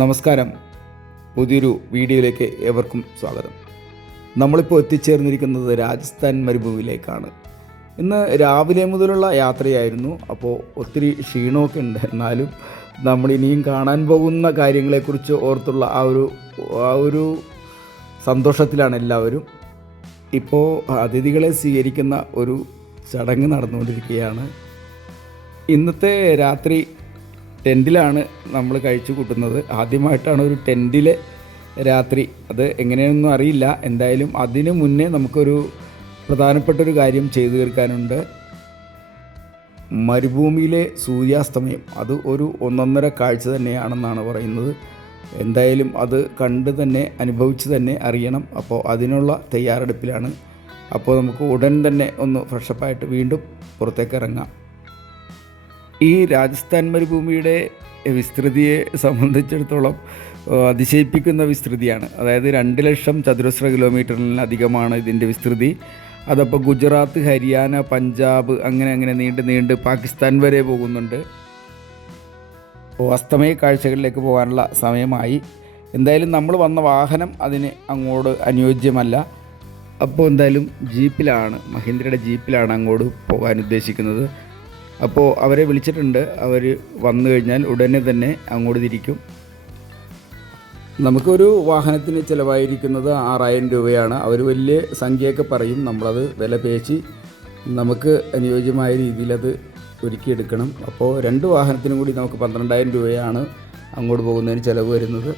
നമസ്കാരം. പുതിയൊരു വീഡിയോയിലേക്ക് ഏവർക്കും സ്വാഗതം. നമ്മളിപ്പോൾ എത്തിച്ചേർന്നിരിക്കുന്നത് രാജസ്ഥാൻ മരുഭൂമിയിലേക്കാണ്. ഇന്ന് രാവിലെ മുതലുള്ള യാത്രയായിരുന്നു. അപ്പോൾ ഒത്തിരി ക്ഷീണമൊക്കെ ഉണ്ട്. എന്നാലും നമ്മളിനിയും കാണാൻ പോകുന്ന കാര്യങ്ങളെക്കുറിച്ച് ഓർത്തുള്ള ആ ഒരു സന്തോഷത്തിലാണ് എല്ലാവരും. ഇപ്പോൾ അതിഥികളെ സ്വീകരിക്കുന്ന ഒരു ചടങ്ങ് നടന്നുകൊണ്ടിരിക്കുകയാണ്. ഇന്നത്തെ രാത്രി ടെൻറ്റിലാണ് നമ്മൾ കഴിച്ചു കൂട്ടുന്നത്. ആദ്യമായിട്ടാണ് ഒരു ടെൻറ്റിലെ രാത്രി. അത് എങ്ങനെയാണെന്നൊന്നും അറിയില്ല. എന്തായാലും അതിനു മുന്നേ നമുക്കൊരു പ്രധാനപ്പെട്ടൊരു കാര്യം ചെയ്തു തീർക്കാനുണ്ട്. മരുഭൂമിയിലെ സൂര്യാസ്തമയം അത് ഒരു ഒന്നൊന്നര കാഴ്ച തന്നെയാണെന്നാണ് പറയുന്നത്. എന്തായാലും അത് കണ്ട് തന്നെ അനുഭവിച്ച് തന്നെ അറിയണം. അപ്പോൾ അതിനുള്ള തയ്യാറെടുപ്പിലാണ്. അപ്പോൾ നമുക്ക് ഉടൻ തന്നെ ഒന്ന് ഫ്രഷപ്പായിട്ട് വീണ്ടും പുറത്തേക്ക് ഇറങ്ങാം. ഈ രാജസ്ഥാൻ മരുഭൂമിയുടെ വിസ്തൃതിയെ സംബന്ധിച്ചിടത്തോളം അതിശയിപ്പിക്കുന്ന വിസ്തൃതിയാണ്. അതായത് 2,00,000 ചതുരശ്ര കിലോമീറ്ററിലധികമാണ് ഇതിൻ്റെ വിസ്തൃതി. അതപ്പോൾ ഗുജറാത്ത്, ഹരിയാന, പഞ്ചാബ് അങ്ങനെ നീണ്ട് പാകിസ്ഥാൻ വരെ പോകുന്നുണ്ട്. അപ്പോൾ അസ്തമയ കാഴ്ചകളിലേക്ക് പോകാനുള്ള സമയമായി. എന്തായാലും നമ്മൾ വന്ന വാഹനം അതിന് അങ്ങോട്ട് അനുയോജ്യമല്ല. അപ്പോൾ എന്തായാലും ജീപ്പിലാണ്, മഹീന്ദ്രയുടെ ജീപ്പിലാണ് അങ്ങോട്ട് പോകാൻ ഉദ്ദേശിക്കുന്നത്. അപ്പോൾ അവരെ വിളിച്ചിട്ടുണ്ട്. അവർ വന്നു കഴിഞ്ഞാൽ ഉടനെ തന്നെ അങ്ങോട്ട് തിരിക്കും. നമുക്കൊരു വാഹനത്തിന് ചിലവായിരിക്കുന്നത് 6,000 രൂപയാണ്. അവർ വലിയ സംഖ്യയൊക്കെ പറയും. നമ്മളത് വില പേശി നമുക്ക് അനുയോജ്യമായ രീതിയിൽ അത് ഒരുക്കിയെടുക്കണം. അപ്പോൾ 2 വാഹനത്തിനും കൂടി നമുക്ക് 12,000 രൂപയാണ് അങ്ങോട്ട് പോകുന്നതിന് ചിലവ് വരുന്നത്.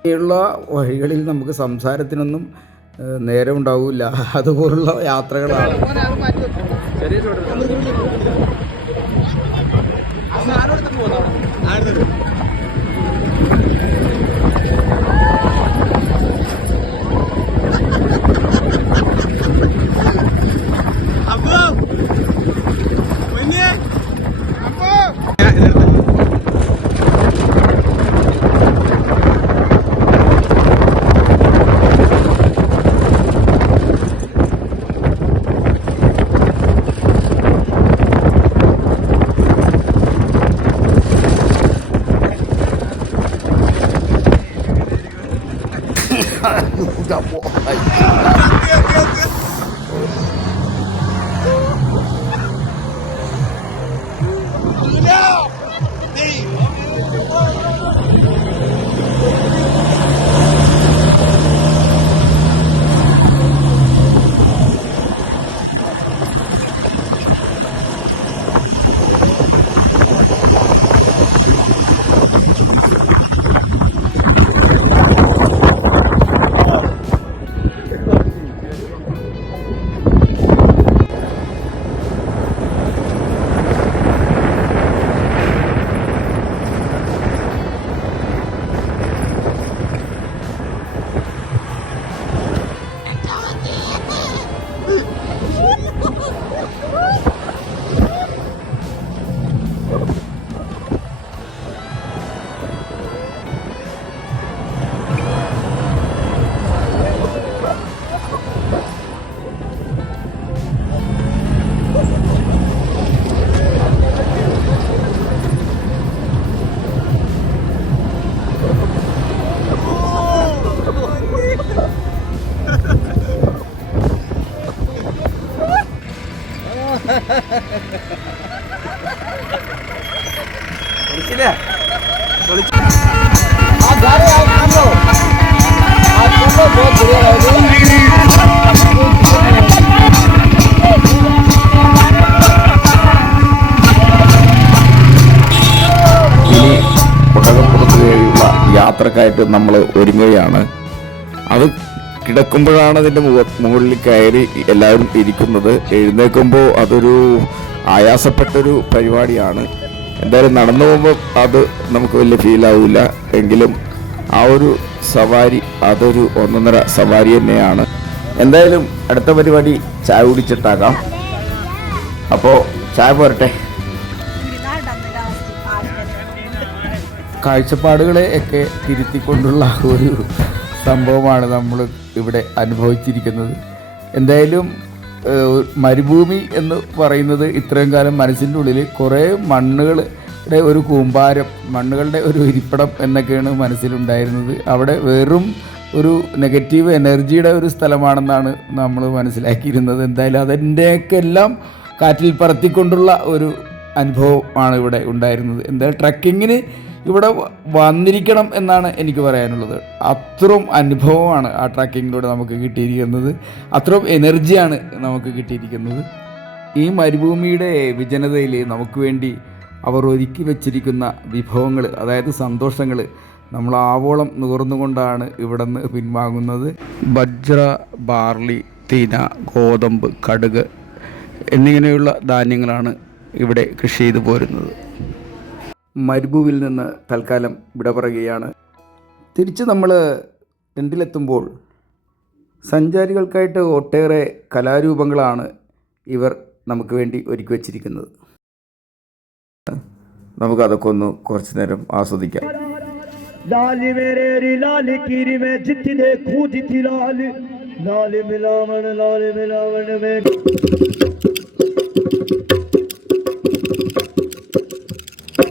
ഇങ്ങനെയുള്ള വഴികളിൽ നമുക്ക് സംസാരത്തിനൊന്നും നേരം ഉണ്ടാവില്ല. അതുപോലുള്ള യാത്രകളാണ്. യാത്രക്കായിട്ട് നമ്മൾ ഒരുങ്ങുകയാണ്. അത് കിടക്കുമ്പോഴാണ് അതിൻ്റെ മുകളിൽ കയറി എല്ലാവരും ഇരിക്കുന്നത്. എഴുന്നേൽക്കുമ്പോൾ അതൊരു ആയാസപ്പെട്ടൊരു പരിപാടിയാണ്. എന്തായാലും നടന്നു പോകുമ്പോൾ അത് നമുക്ക് വലിയ ഫീലാവില്ല. എങ്കിലും ആ ഒരു സവാരി അതൊരു ഒന്നൊന്നര സവാരി തന്നെയാണ്. എന്തായാലും അടുത്ത പരിപാടി ചായ കുടിച്ചിട്ടാകാം. അപ്പോൾ ചായ പോരട്ടെ. കാഴ്ചപ്പാടുകളെ ഒക്കെ തിരുത്തിക്കൊണ്ടുള്ള ഒരു സംഭവമാണ് നമ്മൾ ഇവിടെ അനുഭവിച്ചിരിക്കുന്നത്. എന്തായാലും മരുഭൂമി എന്ന് പറയുന്നത് ഇത്രയും കാലം മനസ്സിൻ്റെ ഉള്ളിൽ കുറേ മണ്ണുകൾ ഒരു കൂമ്പാരം, മണ്ണുകളുടെ ഒരു ഇരിപ്പിടം എന്നൊക്കെയാണ് മനസ്സിലുണ്ടായിരുന്നത്. അവിടെ വെറും ഒരു നെഗറ്റീവ് എനർജിയുടെ ഒരു സ്ഥലമാണെന്നാണ് നമ്മൾ മനസ്സിലാക്കിയിരുന്നത്. എന്തായാലും അതിൻ്റെയൊക്കെ എല്ലാം കാറ്റിൽ പറത്തിക്കൊണ്ടുള്ള ഒരു അനുഭവമാണ് ഇവിടെ ഉണ്ടായിരുന്നത്. എന്തായാലും ട്രക്കിങ്ങിന് ഇവിടെ വന്നിരിക്കണം എന്നാണ് എനിക്ക് പറയാനുള്ളത്. അത്രയും അനുഭവമാണ് ആ ട്രക്കിങ്ങിലൂടെ നമുക്ക് കിട്ടിയിരിക്കുന്നത്, അത്രയും എനർജിയാണ് നമുക്ക് കിട്ടിയിരിക്കുന്നത്. ഈ മരുഭൂമിയുടെ വിജനതയിൽ നമുക്ക് വേണ്ടി അവർ ഒരുക്കി വച്ചിരിക്കുന്ന വിഭവങ്ങൾ, അതായത് സന്തോഷങ്ങൾ, നമ്മൾ ആവോളം നുകർന്നുകൊണ്ടാണ് ഇവിടെ നിന്ന് പിൻവാങ്ങുന്നത്. ബജ്ര, ബാർലി, തീന, ഗോതമ്പ്, കടുക് എന്നിങ്ങനെയുള്ള ധാന്യങ്ങളാണ് ഇവിടെ കൃഷി ചെയ്തു പോരുന്നത്. മരുഭൂമിയിൽ നിന്ന് തൽക്കാലം വിട പറയുകയാണ്. തിരിച്ച് നമ്മൾ ടെൻറ്റിലെത്തുമ്പോൾ സഞ്ചാരികൾക്കായിട്ട് ഒട്ടേറെ കലാരൂപങ്ങളാണ് ഇവർ നമുക്ക് വേണ്ടി ഒരുക്കി വച്ചിരിക്കുന്നത്. നമുക്കതൊക്കെ ഒന്ന് കുറച്ച് നേരം ആസ്വദിക്കാം. ലാലി മേരേരി ലാലി കിരി മേ ജിത്തി ദേഖൂ ജിത്തി ലാലി ലാലി മിലാവൺ മേ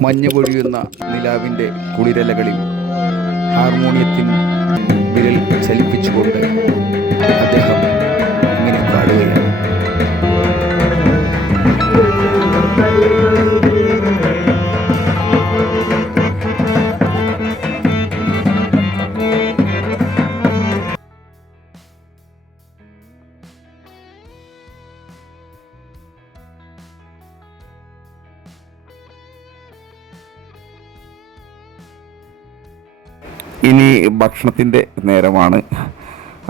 മഞ്ഞ് പൊഴിയുന്ന നിലാവിൻ്റെ കുളിരലകളിൽ ഹാർമോണിയത്തിൻ വിരൽ ചലിപ്പിച്ചുകൊണ്ട് അദ്ദേഹം ഇങ്ങനെ പാടുകയാണ്. ഇനി ഭക്ഷണത്തിൻ്റെ നേരമാണ്.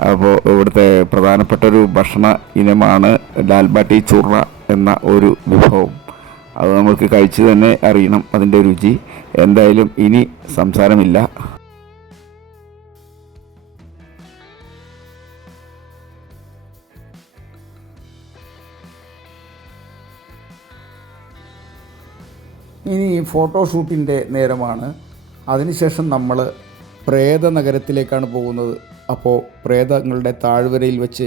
അപ്പോൾ ഇവിടുത്തെ പ്രധാനപ്പെട്ടൊരു ഭക്ഷണ ഇനമാണ് ദാൽ ബാട്ടി ചൂർണ എന്ന ഒരു വിഭവം. അത് നമുക്ക് കഴിച്ച് തന്നെ അറിയണം അതിൻ്റെ രുചി. എന്തായാലും ഇനി സംസാരമില്ല. ഇനി ഫോട്ടോഷൂട്ടിൻ്റെ നേരമാണ്. അതിനുശേഷം നമ്മൾ പ്രേത നഗരത്തിലേക്കാണ് പോകുന്നത്. അപ്പോൾ പ്രേതങ്ങളുടെ താഴ്വരയിൽ വെച്ച്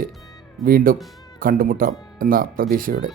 വീണ്ടും കണ്ടുമുട്ടാം എന്ന പ്രതീക്ഷയോടെ.